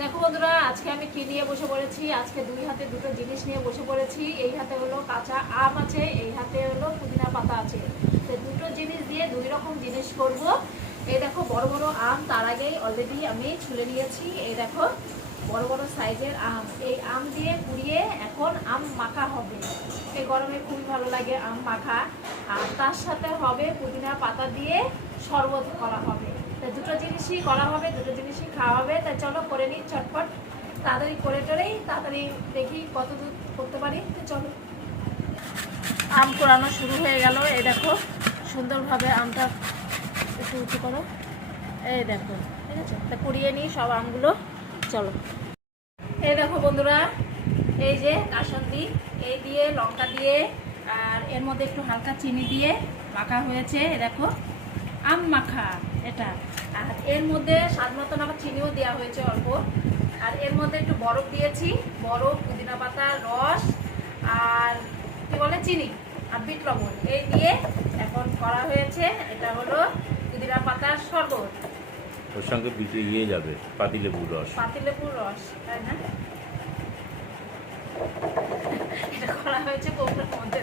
দেখো বন্ধুরা, আজকে আমি কি নিয়ে বসে পড়েছি। আজকে দুই হাতে দুটো জিনিস নিয়ে বসে পড়েছি। এই হাতে হলো কাঁচা আম আছে, এই হাতে হলো পুদিনা পাতা আছে। তো দুটো জিনিস দিয়ে দুই রকম জিনিস করব। এই দেখো বড় বড় আম, তার আগেই অলরেডি আমি ছুলে নিয়েছি। এই দেখো বড় বড় সাইজের আম, এই আম দিয়ে কুড়িয়ে এখন আম মাখা হবে। এই গরমে খুবই ভালো লাগে আম মাখা। আর তার সাথে হবে পুদিনা পাতা দিয়ে শরবত করা হবে। দুটো জিনিসই করা হবে, দুটো জিনিসই খাওয়া হবে। তাই চলো করে নিই চটপট, তাড়াতাড়ি করে টরেই তাড়াতাড়ি দেখি কত দূর করতে পারি। তো চলো, আম কোরানো শুরু হয়ে গেল। এই দেখো সুন্দরভাবে আমটা একটু উঁচু করো। এই দেখো, ঠিক আছে, তা কুড়িয়ে নিই সব আমগুলো। চলো, এই দেখো বন্ধুরা, এই যে কাসন্দি, এই দিয়ে লঙ্কা দিয়ে আর এর মধ্যে একটু হালকা চিনি দিয়ে মাখা হয়েছে। এই দেখো আম মাখা এটা। আর এর মধ্যে স্বাদ মতন আবার চিনিও দেওয়া হয়েছে অল্প। আর এর মধ্যে একটু বরফ দিয়েছি, বরফ, পুদিনা পাতার রস আর কি বলে চিনি আর বিট লবণ, এই দিয়ে এখন করা হয়েছে। এটা হলো পুদিনা পাতার শরবত। ওর সঙ্গে ইয়ে যাবে পাতিলেবুর রস। পাতিলেবুর রস, তাই না? এটা করা হয়েছে কৌটোর মধ্যে।